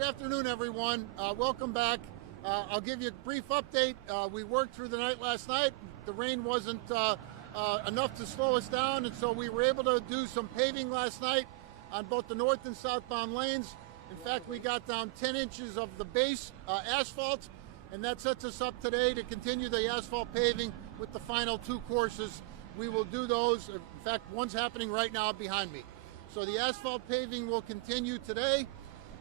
Good afternoon, everyone. Welcome back. I'll give you a brief update. We worked through the night last night. The rain wasn't enough to slow us down, and so we were able to do some paving last night on both the north and southbound lanes. In fact, we got down 10 inches of the base asphalt, and that sets us up today to continue the asphalt paving with the final two courses. We will do those. In fact, one's happening right now behind me. So the asphalt paving will continue today.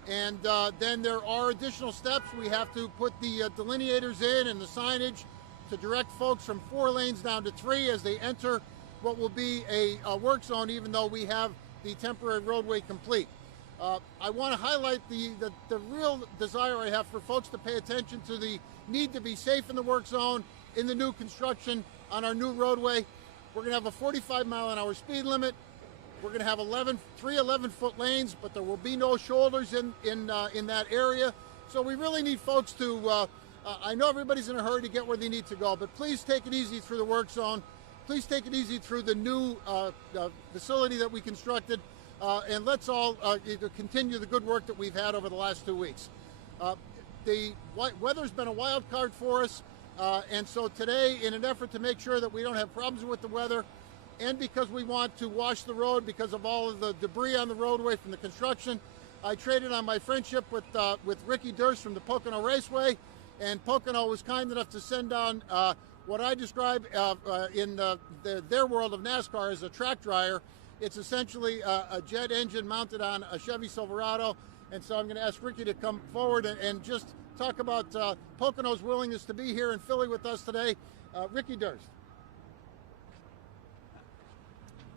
And then there are additional steps. We have to put the delineators in and the signage to direct folks from 4 lanes down to 3 as they enter what will be a work zone, even though we have the temporary roadway complete. I want to highlight the real desire I have for folks to pay attention to the need to be safe in the work zone in the new construction on our new roadway. We're going to have a 45-mile-an-hour speed limit. We're going to have 3 11-foot lanes, but there will be no shoulders in that area. So we really need folks to, I know everybody's in a hurry to get where they need to go, but please take it easy through the work zone. Please take it easy through the new facility that we constructed, and let's all continue the good work that we've had over the last 2 weeks. The weather's been a wild card for us, and so today, in an effort to make sure that we don't have problems with the weather, and because we want to wash the road because of all of the debris on the roadway from the construction, I traded on my friendship with Ricky Durst from the Pocono Raceway, and Pocono was kind enough to send down what I describe in their world of NASCAR as a track dryer. It's essentially a jet engine mounted on a Chevy Silverado, and so I'm going to ask Ricky to come forward and just talk about Pocono's willingness to be here in Philly with us today. Ricky Durst.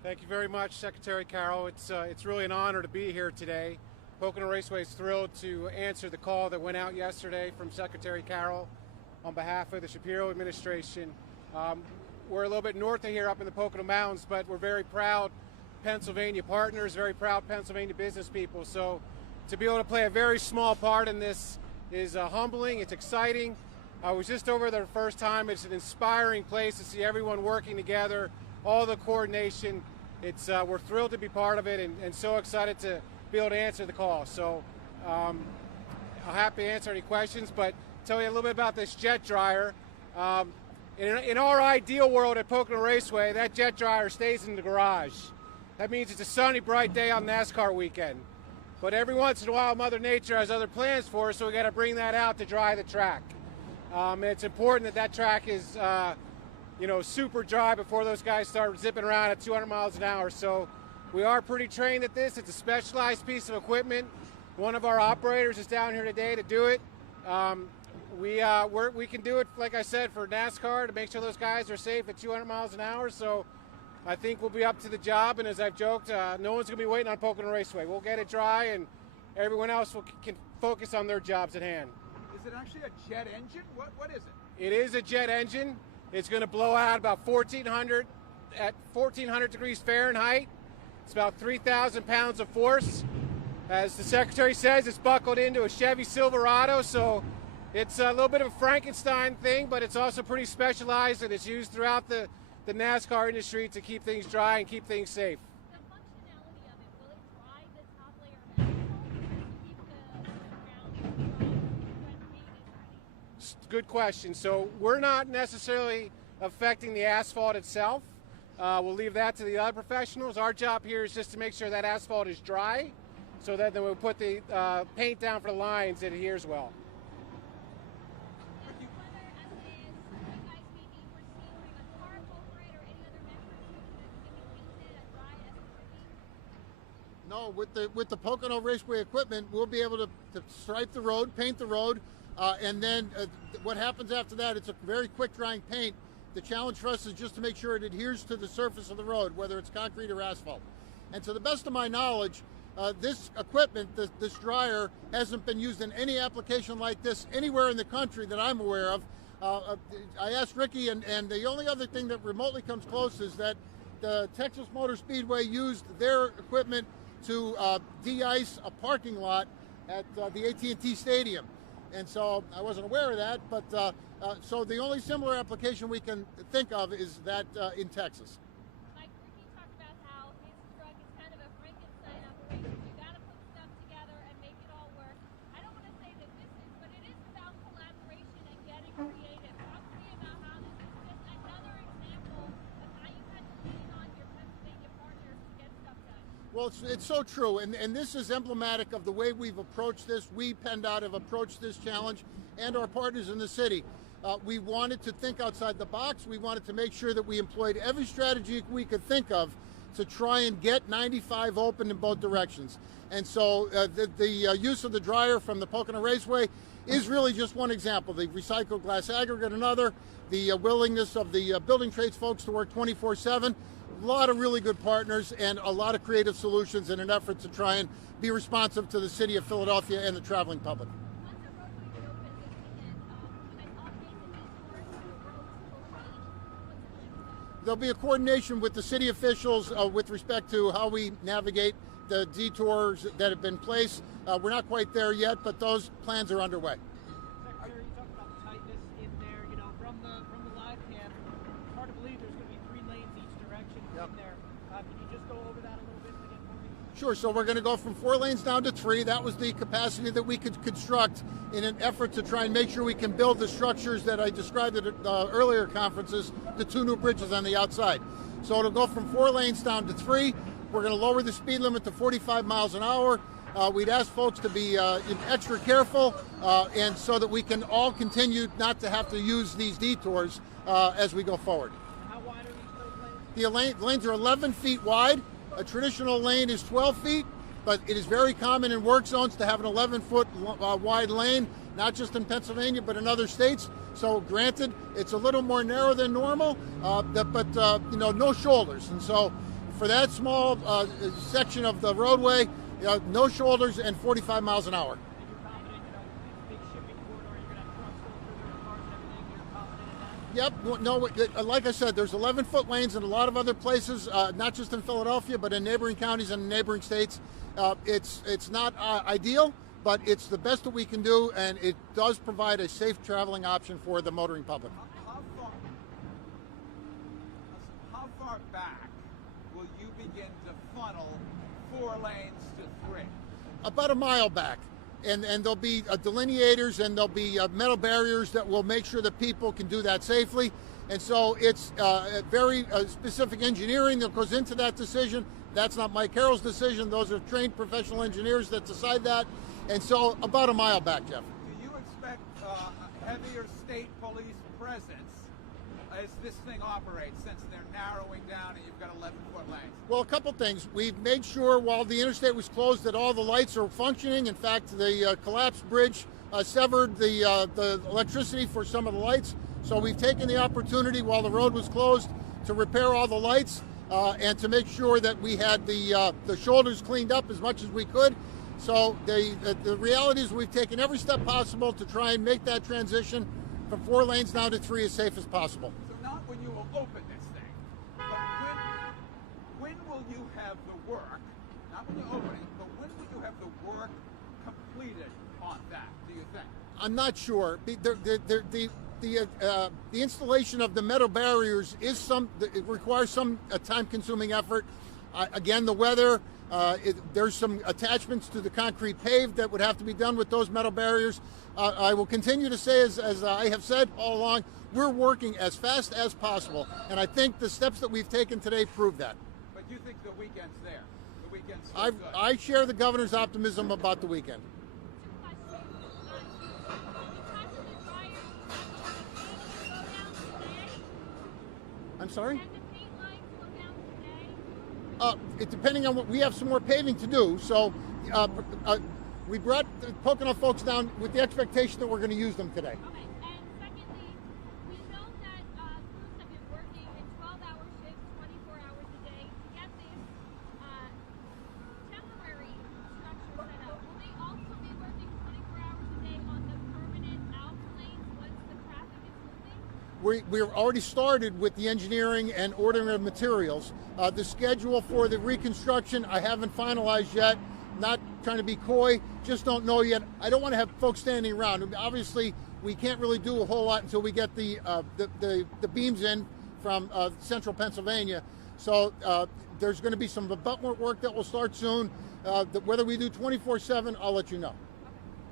Thank you very much, Secretary Carroll. It's really an honor to be here today. Pocono Raceway is thrilled to answer the call that went out yesterday from Secretary Carroll on behalf of the Shapiro administration. We're a little bit north of here up in the Pocono Mountains, but we're very proud Pennsylvania partners, very proud Pennsylvania business people. So to be able to play a very small part in this is humbling, it's exciting. I was just over there the first time. It's an inspiring place to see everyone working together, all the coordination. We're thrilled to be part of it and so excited to be able to answer the call. So I'm happy to answer any questions, but tell you a little bit about this jet dryer. In our ideal world at Pocono Raceway, that jet dryer stays in the garage. That means it's a sunny, bright day on NASCAR weekend. But every once in a while, Mother Nature has other plans for us, so we got to bring that out to dry the track. And it's important that track is super dry before those guys start zipping around at 200 miles an hour. So we are pretty trained at this. It's a specialized piece of equipment. One of our operators is down here today to do it. We can do it, like I said, for NASCAR to make sure those guys are safe at 200 miles an hour. So I think we'll be up to the job. And as I've joked, no one's going to be waiting on Pocono Raceway. We'll get it dry, and everyone else can focus on their jobs at hand. Is it actually a jet engine? What is it? It is a jet engine. It's going to blow out about 1,400 at 1,400 degrees Fahrenheit. It's about 3,000 pounds of force. As the Secretary says, it's buckled into a Chevy Silverado, so it's a little bit of a Frankenstein thing, but it's also pretty specialized, and it's used throughout the NASCAR industry to keep things dry and keep things safe. The functionality of it, will it dry the top layer of asphalt, or does it keep the ground dry when paint is ready? Good question. So we're not necessarily affecting the asphalt itself. We'll leave that to the other professionals. Our job here is just to make sure that asphalt is dry, so that then we'll put the paint down for the lines, it adheres well. Is the weather as it is, you guys may be foreseeing a tarp over it or any other measures to get it painted as dry as it should be? No, with the Pocono Raceway equipment, we'll be able to stripe the road, paint the road, and then what happens after that, it's a very quick drying paint. The challenge for us is just to make sure it adheres to the surface of the road, whether it's concrete or asphalt. And to the best of my knowledge, this equipment, this dryer, hasn't been used in any application like this anywhere in the country that I'm aware of. I asked Ricky, and the only other thing that remotely comes close is that the Texas Motor Speedway used their equipment to de-ice a parking lot at the AT&T Stadium. And so I wasn't aware of that, but so the only similar application we can think of is that in Texas. Mike, Ricky talked about how his truck is kind of a Frankenstein operation. You got to put stuff together and make it all work. I don't Well, it's so true, and this is emblematic of the way we've approached this. We, PennDOT, have approached this challenge, and our partners in the city. We wanted to think outside the box. We wanted to make sure that we employed every strategy we could think of to try and get 95 open in both directions. And so the use of the dryer from the Pocono Raceway is really just one example. The recycled glass aggregate another, the willingness of the building trades folks to work 24/7. A lot of really good partners and a lot of creative solutions in an effort to try and be responsive to the city of Philadelphia and the traveling public. Once the roadway is open this weekend, you guys all pay the detours for the roads will change. What's the plan with that? There'll be a coordination with the city officials with respect to how we navigate the detours that have been placed. We're not quite there yet, but those plans are underway. Secretary, you talked about the tightness in there. You know, from the live cam, it's hard to believe there's going to be 3 lanes each direction in there. Can you just go over that a little bit again for me? Sure. So we're going to go from 4 lanes down to 3. That was the capacity that we could construct in an effort to try and make sure we can build the structures that I described at earlier conferences, the 2 new bridges on the outside. So it'll go from 4 lanes down to 3. We're going to lower the speed limit to 45 miles an hour. We'd ask folks to be extra careful and so that we can all continue not to have to use these detours as we go forward. How wide are these lanes? The lanes are 11 feet wide. A traditional lane is 12 feet, but it is very common in work zones to have an 11-foot wide lane, not just in Pennsylvania, but in other states. So granted, it's a little more narrow than normal, but you know, no shoulders. And so for that small section of the roadway, no shoulders and 45 miles an hour. And you're confident, you know, it's a big shipping corridor, you're going to have trucks go through there, cars and everything, you're confident in that? Yep. No, like I said, there's 11-foot lanes in a lot of other places, not just in Philadelphia, but in neighboring counties and neighboring states. It's not ideal, but it's the best that we can do, and it does provide a safe traveling option for the motoring public. How far back will you begin to funnel 4 lanes to 3? About a mile back. And there'll be delineators and there'll be metal barriers that will make sure that people can do that safely. And so it's very specific engineering that goes into that decision. That's not Mike Carroll's decision. Those are trained professional engineers that decide that. And so about a mile back, Jeff. Do you expect a heavier state police presence as this thing operates, since they're narrowing down and you've got 11-foot lanes? Well, a couple things. We've made sure while the interstate was closed that all the lights are functioning. In fact, the collapsed bridge severed the electricity for some of the lights. So we've taken the opportunity while the road was closed to repair all the lights and to make sure that we had the shoulders cleaned up as much as we could. So the reality is we've taken every step possible to try and make that transition from 4 lanes down to 3 as safe as possible. So not when you will open this thing, but when will you have the work, not when you open it, but when will you have the work completed on that, do you think? I'm not sure. The installation of the metal barriers it requires some time-consuming effort. Again, the weather. There's some attachments to the concrete pave that would have to be done with those metal barriers. I will continue to say, as I have said all along, we're working as fast as possible, and I think the steps that we've taken today prove that. But you think the weekend's there? The weekend's still good? I share the governor's optimism about the weekend. 2 questions. Because of the dryer, will the paint go down today? I'm sorry? Can the paint lines go down today? Depending on what we have some more paving to do. So we brought the Pocono folks down with the expectation that we're going to use them today. Okay. And secondly, we know that crews have been working in 12-hour shifts, 24 hours a day to get this temporary structure set up. Will they also be working 24 hours a day on the permanent out lanes once the traffic is moving? We're already started with the engineering and ordering of materials. The schedule for the reconstruction I haven't finalized yet. Not trying to be coy, just don't know yet. I don't want to have folks standing around. Obviously, we can't really do a whole lot until we get the beams in from central Pennsylvania. So there's going to be some abutment work that will start soon. Whether we do 24/7, I'll let you know.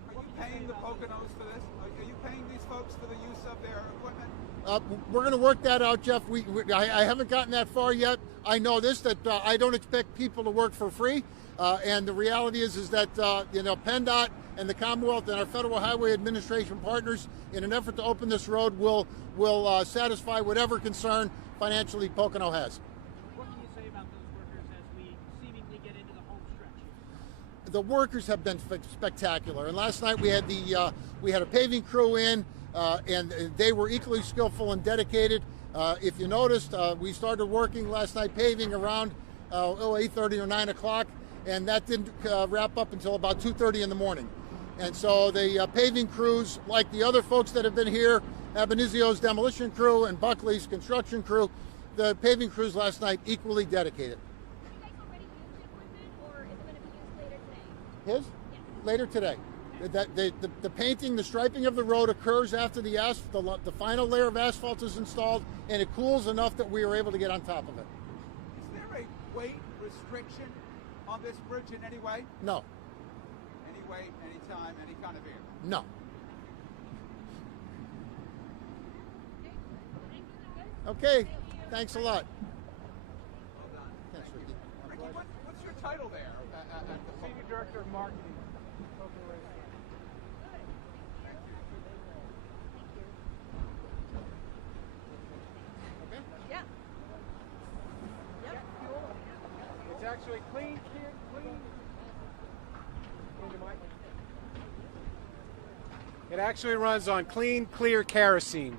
Are you paying the Poconos for this? Are you paying these folks for the use of their equipment? We're going to work that out, Jeff. I haven't gotten that far yet. I know this, that I don't expect people to work for free. And the reality is that, PennDOT and the Commonwealth and our Federal Highway Administration partners, in an effort to open this road, will satisfy whatever concern financially Pocono has. What can you say about those workers as we seemingly get into the home stretch here? The workers have been spectacular. And last night we had a paving crew in, and they were equally skillful and dedicated. If you noticed, we started working last night paving around 8:30 or 9 o'clock, and that didn't wrap up until about 2:30 in the morning. And so the paving crews, like the other folks that have been here, Abenizio's demolition crew and Buckley's construction crew, the paving crews last night equally dedicated. Have you guys already used the equipment, or is it going to be used later today? His? Later today. The painting, the striping of the road occurs after the final layer of asphalt is installed, and it cools enough that we are able to get on top of it. Is there a weight restriction on this bridge in any way? No. Any weight, any time, any kind of vehicle? No. Okay. Thanks a lot. Thanks, Ricky. Ricky, what's your title there? At the Senior Director of Marketing, Pocono Raceway. Okay. Yeah. Yep. It's actually clean. It actually runs on clean, clear kerosene.